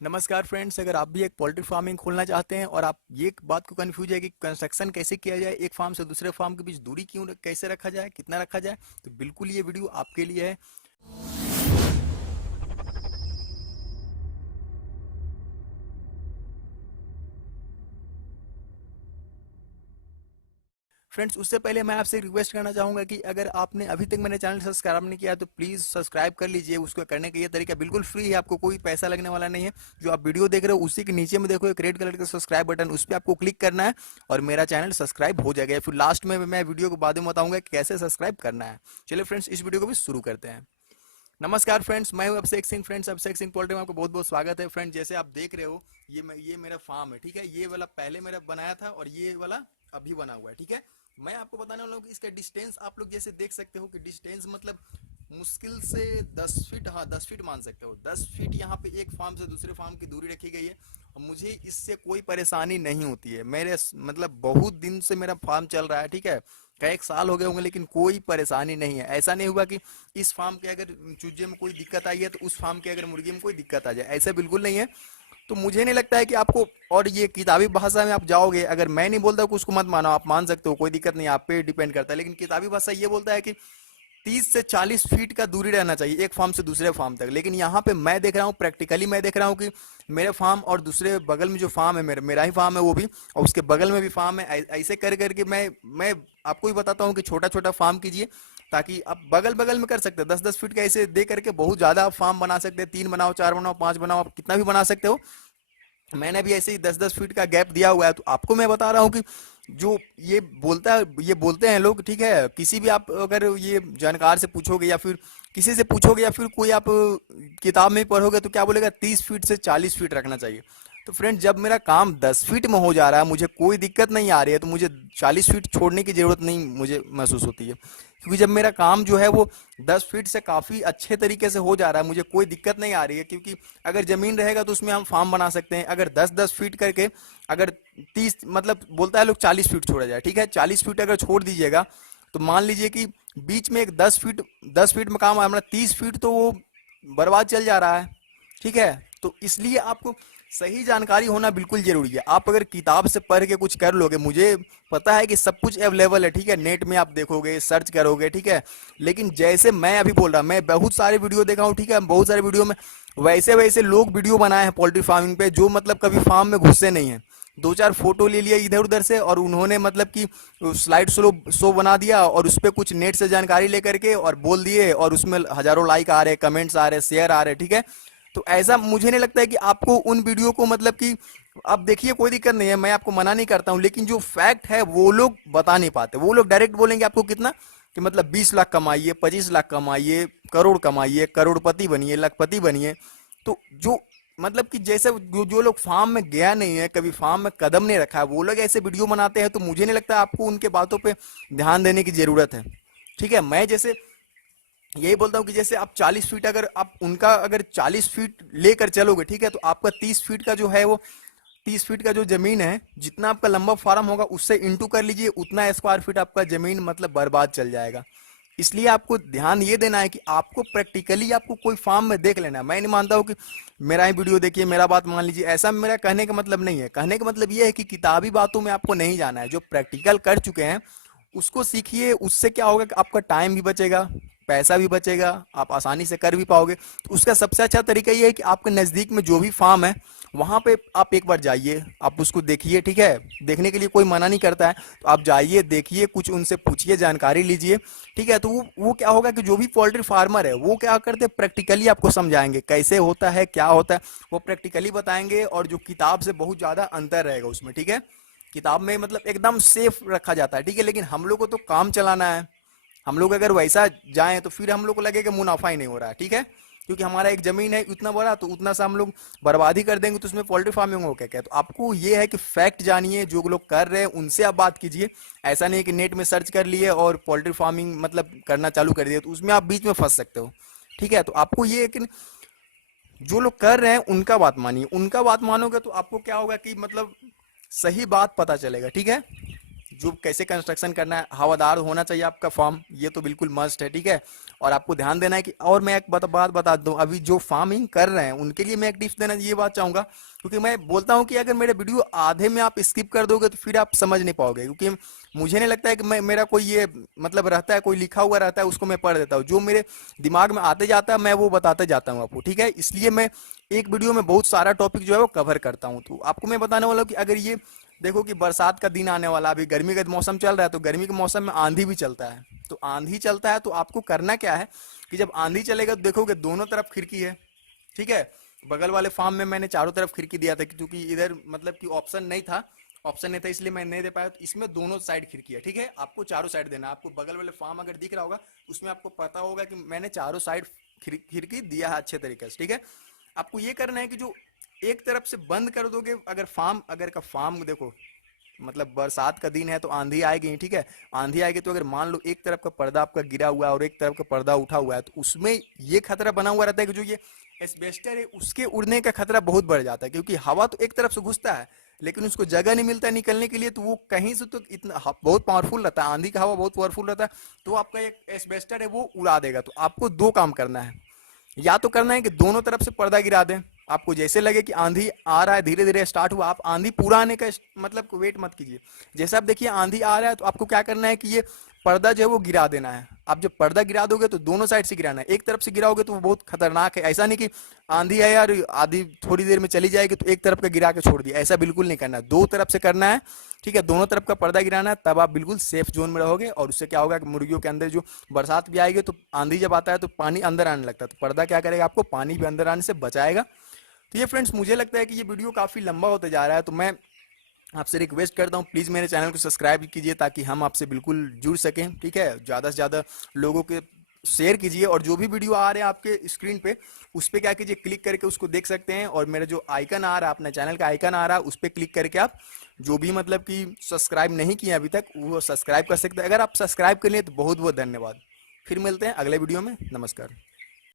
नमस्कार फ्रेंड्स, अगर आप भी एक पोल्ट्री फार्मिंग खोलना चाहते हैं और आप ये एक बात को कंफ्यूज है कि कंस्ट्रक्शन कैसे किया जाए, एक फार्म से दूसरे फार्म के बीच दूरी कैसे रखा जाए, कितना रखा जाए, तो बिल्कुल ये वीडियो आपके लिए है। फ्रेंड्स, उससे पहले मैं आपसे रिक्वेस्ट करना चाहूंगा कि अगर आपने अभी तक मेरे चैनल सब्सक्राइब नहीं किया तो प्लीज़ सब्सक्राइब कर लीजिए। उसको करने का ये तरीका बिल्कुल फ्री है, आपको कोई पैसा लगने वाला नहीं है। जो आप वीडियो देख रहे हो उसी के नीचे में देखो एक रेड कलर का सब्सक्राइब बटन, उस पर आपको क्लिक करना है और मेरा चैनल सब्सक्राइब हो जाएगा। फिर लास्ट में मैं वीडियो के बाद में बताऊंगा कि कैसे सब्सक्राइब करना है। चलिए फ्रेंड्स, इस वीडियो को भी शुरू करते हैं। नमस्कार फ्रेंड्स, मैं हूं अभिषेक सिंह। फ्रेंड्स, अभिषेक सिंह पोल्ट्री में आपको बहुत बहुत स्वागत है। फ्रेंड्स, जैसे आप देख रहे हो ये मेरा फार्म है, ठीक है। ये वाला पहले मेरा बनाया था और ये वाला अभी बना हुआ है, ठीक है। मैं आपको बताने वाला हूँ कि इसका डिस्टेंस आप लोग जैसे देख सकते हो कि डिस्टेंस मतलब मुश्किल से 10 फीट, हाँ 10 फीट मान सकते हो। 10 फीट यहाँ पे एक फार्म से दूसरे फार्म की दूरी रखी गई है और मुझे इससे कोई परेशानी नहीं होती है। मेरे मतलब बहुत दिन से मेरा फार्म चल रहा है, ठीक है। कई एक साल हो गए होंगे लेकिन कोई परेशानी नहीं है। ऐसा नहीं हुआ कि इस फार्म के अगर चूजे में कोई दिक्कत आई है तो उस फार्म के अगर मुर्गी में कोई दिक्कत आ जाए, ऐसा बिल्कुल नहीं है। तो मुझे नहीं लगता है कि आपको, और ये किताबी भाषा में आप जाओगे, अगर मैं नहीं बोलता कि उसको मत मानो, आप मान सकते हो, कोई दिक्कत नहीं, आप पे डिपेंड करता है। लेकिन किताबी भाषा ये बोलता है कि 30 से 40 फीट का दूरी रहना चाहिए एक फार्म से दूसरे फार्म तक। लेकिन यहाँ पे मैं देख रहा हूँ, प्रैक्टिकली मैं देख रहा हूँ कि मेरे फार्म और दूसरे बगल में जो फार्म है, मेरा ही फार्म है वो भी, और उसके बगल में भी फार्म है। ऐसे कर करके मैं आपको भी बताता हूँ कि छोटा छोटा फार्म कीजिए ताकि आप बगल बगल में कर सकते हैं। 10-10 फीट का ऐसे दे करके बहुत ज़्यादा आप फार्म बना सकते हैं। 3 बनाओ, 4 बनाओ, 5 बनाओ, आप कितना भी बना सकते हो। मैंने भी ऐसे ही 10-10 फीट का गैप दिया हुआ है। तो आपको मैं बता रहा हूँ कि जो ये बोलते हैं लोग, ठीक है, किसी भी आप अगर ये जानकार से पूछोगे या फिर किसी से पूछोगे या फिर कोई आप किताब में पढ़ोगे तो क्या बोलेगा, 30 फीट से 40 फीट रखना चाहिए। तो फ्रेंड, जब मेरा काम 10 फीट में हो जा रहा है, मुझे कोई दिक्कत नहीं आ रही है, तो मुझे 40 फीट छोड़ने की जरूरत नहीं मुझे महसूस होती है। क्योंकि जब मेरा काम जो है वो 10 फीट से काफ़ी अच्छे तरीके से हो जा रहा है, मुझे कोई दिक्कत नहीं आ रही है। क्योंकि अगर ज़मीन रहेगा तो उसमें हम फार्म बना सकते हैं। अगर 10-10 फीट करके, अगर 30 मतलब बोलता है लोग 40 फीट छोड़ा जाए, ठीक है, 40 फीट अगर छोड़ दीजिएगा तो मान लीजिए कि बीच में एक 10 फीट में काम हमारा 30 फीट तो वो बर्बाद चल जा रहा है, ठीक है। तो इसलिए आपको सही जानकारी होना बिल्कुल जरूरी है। आप अगर किताब से पढ़ के कुछ कर लोगे, मुझे पता है कि सब कुछ अवेलेबल है, ठीक है, नेट में आप देखोगे, सर्च करोगे, ठीक है। लेकिन जैसे मैं अभी बोल रहा, मैं बहुत सारे वीडियो देखा हूँ, ठीक है, बहुत सारे वीडियो में वैसे वैसे लोग वीडियो बनाए हैं पोल्ट्री फार्मिंग पे, जो मतलब कभी फार्म में घुसे नहीं है। 2-4 फोटो ले लिया इधर उधर से और उन्होंने मतलब कि स्लाइड शो बना दिया और उस पर कुछ नेट से जानकारी लेकर के और बोल दिए, और उसमें हजारों लाइक आ रहे, कमेंट्स आ रहे, शेयर आ रहे, ठीक है। तो ऐसा मुझे नहीं लगता है कि आपको उन वीडियो को मतलब कि आप देखिए, कोई दिक्कत नहीं है, मैं आपको मना नहीं करता हूँ। लेकिन जो फैक्ट है वो लोग बता नहीं पाते। वो लोग डायरेक्ट बोलेंगे आपको कितना, कि मतलब 20 लाख कमाइए, 25 लाख कमाइए, करोड़ कमाइए, करोड़पति बनिए, लखपति बनिए। तो जो मतलब कि जैसे जो लोग फार्म में गया नहीं है, कभी फार्म में कदम नहीं रखा है, वो लोग ऐसे वीडियो बनाते हैं। तो मुझे नहीं लगता आपको उनके बातों पे ध्यान देने की जरूरत है, ठीक है। मैं जैसे यही बोलता हूँ कि जैसे आप 40 फीट, अगर आप उनका अगर 40 फीट लेकर चलोगे, ठीक है, तो आपका 30 फीट का जो है वो 30 फीट का जो जमीन है, जितना आपका लंबा फार्म होगा उससे इंटू कर लीजिए, उतना स्क्वायर फीट आपका जमीन मतलब बर्बाद चल जाएगा। इसलिए आपको ध्यान ये देना है कि आपको प्रैक्टिकली आपको कोई फार्म में देख लेना है। मैं नहीं मानता हूँ कि मेरा ही वीडियो देखिए, मेरा बात मान लीजिए, ऐसा मेरा कहने का मतलब नहीं है। कहने का मतलब ये है कि किताबी बातों में आपको नहीं जाना है। जो प्रैक्टिकल कर चुके हैं उसको सीखिए। उससे क्या होगा कि आपका टाइम भी बचेगा, पैसा भी बचेगा, आप आसानी से कर भी पाओगे। तो उसका सबसे अच्छा तरीका ये है कि आपके नज़दीक में जो भी फार्म है वहाँ पे आप एक बार जाइए, आप उसको देखिए, ठीक है। देखने के लिए कोई मना नहीं करता है, तो आप जाइए, देखिए, कुछ उनसे पूछिए, जानकारी लीजिए, ठीक है। तो वो क्या होगा कि जो भी पोल्ट्री फार्मर है वो क्या करते हैं, प्रैक्टिकली आपको समझाएंगे कैसे होता है, क्या होता है, वो प्रैक्टिकली बताएंगे। और जो किताब से बहुत ज़्यादा अंतर रहेगा उसमें, ठीक है। किताब में मतलब एकदम सेफ रखा जाता है, ठीक है, लेकिन हम लोग को तो काम चलाना है। हम लोग अगर वैसा जाएं तो फिर हम लोग को लगेगा मुनाफा ही नहीं हो रहा है, ठीक है। क्योंकि हमारा एक जमीन है उतना बड़ा, तो उतना सा हम लोग बर्बादी कर देंगे, तो उसमें पोल्ट्री फार्मिंग हो क्या क्या। तो आपको ये है कि फैक्ट जानिए, जो लोग कर रहे हैं उनसे आप बात कीजिए। ऐसा नहीं कि नेट में सर्च कर लिए और पोल्ट्री फार्मिंग मतलब करना चालू कर दिया, तो उसमें आप बीच में फंस सकते हो, ठीक है। तो आपको ये है कि जो लोग कर रहे हैं उनका बात मानिए। उनका बात मानोगे तो आपको क्या होगा कि मतलब सही बात पता चलेगा, ठीक है। जो कैसे कंस्ट्रक्शन करना है, हवादार होना चाहिए आपका फार्म, ये तो बिल्कुल मस्ट है, ठीक है। और आपको ध्यान देना है कि, और मैं एक बात बता दूं, अभी जो फार्मिंग कर रहे हैं उनके लिए मैं एक टिप्स देना ये बात चाहूंगा, क्योंकि मैं बोलता हूं कि अगर मेरे वीडियो आधे में आप स्किप कर दोगे तो फिर आप समझ नहीं पाओगे, क्योंकि मुझे नहीं लगता है कि मैं मेरा कोई ये मतलब रहता है, कोई लिखा हुआ रहता है उसको मैं पढ़ देता हूँ, जो मेरे दिमाग में आते जाता है मैं वो बताते जाता हूँ आपको, ठीक है। इसलिए मैं एक वीडियो में बहुत सारा टॉपिक जो है वो कवर करता हूँ। तो आपको मैं बताने वाला हूँ कि अगर ये देखो कि बरसात का दिन आने वाला, अभी गर्मी का मौसम चल रहा है, तो गर्मी के मौसम में आंधी भी चलता है, तो आंधी चलता है तो आपको करना क्या है कि जब आंधी चलेगा तो देखोगे दोनों तरफ खिड़की है, ठीक है। बगल वाले फार्म में मैंने चारों तरफ खिड़की दिया था, क्योंकि इधर मतलब कि ऑप्शन नहीं था इसलिए मैं नहीं दे पाया। तो इसमें दोनों साइड खिड़की है, ठीक है। आपको चारों साइड देना है। आपको बगल वाले फार्म अगर दिख रहा होगा उसमें आपको पता होगा कि मैंने चारों साइड खिड़की दिया है अच्छे तरीके से, ठीक है। आपको ये करना है कि जो एक तरफ से बंद कर दोगे, अगर का फार्म देखो, मतलब बरसात का दिन है तो आंधी आएगी, ठीक है। आंधी आएगी तो अगर मान लो एक तरफ का पर्दा आपका गिरा हुआ है और एक तरफ का पर्दा उठा हुआ है, तो उसमें ये खतरा बना हुआ रहता है कि जो ये एस्बेस्टर है उसके उड़ने का खतरा बहुत बढ़ जाता है, क्योंकि हवा तो एक तरफ से घुसता है लेकिन उसको जगह नहीं मिलता है निकलने के लिए, तो वो कहीं से तो इतना बहुत पावरफुल रहता है, आंधी का हवा बहुत पावरफुल रहता है, तो आपका एक एस्बेस्टर है वो उड़ा देगा। तो आपको दो काम करना है, या तो करना है कि दोनों तरफ से पर्दा गिरा दें, आपको जैसे लगे कि आंधी आ रहा है, धीरे धीरे स्टार्ट हुआ, आप आंधी पूरा आने का मतलब वेट मत कीजिए। जैसे आप देखिए आंधी आ रहा है तो आपको क्या करना है कि ये पर्दा जो है वो गिरा देना है। आप जब पर्दा गिरा दोगे तो दोनों साइड से गिराना है, एक तरफ से गिराओगे तो वो बहुत खतरनाक है। ऐसा नहीं कि आंधी है यार आधी थोड़ी देर में चली जाएगी तो एक तरफ का गिरा के छोड़ दिया, ऐसा बिल्कुल नहीं करना, दो तरफ से करना है, ठीक है। दोनों तरफ का पर्दा गिराना है, तब आप बिल्कुल सेफ जोन में रहोगे। और उससे क्या होगा कि मुर्गियों के अंदर जो बरसात भी आएगी तो आंधी जब आता है तो पानी अंदर आने लगता है, तो पर्दा क्या करेगा, आपको पानी भी अंदर आने से बचाएगा। तो ये फ्रेंड्स, मुझे लगता है कि ये वीडियो काफ़ी लंबा होते जा रहा है, तो मैं आपसे रिक्वेस्ट करता हूँ प्लीज़ मेरे चैनल को सब्सक्राइब कीजिए ताकि हम आपसे बिल्कुल जुड़ सकें, ठीक है। ज़्यादा से ज़्यादा लोगों के शेयर कीजिए, और जो भी वीडियो आ रहे हैं आपके स्क्रीन पे उस पर क्या कीजिए, क्लिक करके उसको देख सकते हैं। और मेरा जो आइकन आ रहा है, अपने चैनल का आइकन आ रहा है, उस पर क्लिक करके आप जो भी मतलब कि सब्सक्राइब नहीं किए अभी तक वो सब्सक्राइब कर सकते हैं। अगर आप सब्सक्राइब कर लिए तो बहुत बहुत धन्यवाद। फिर मिलते हैं अगले वीडियो में। नमस्कार।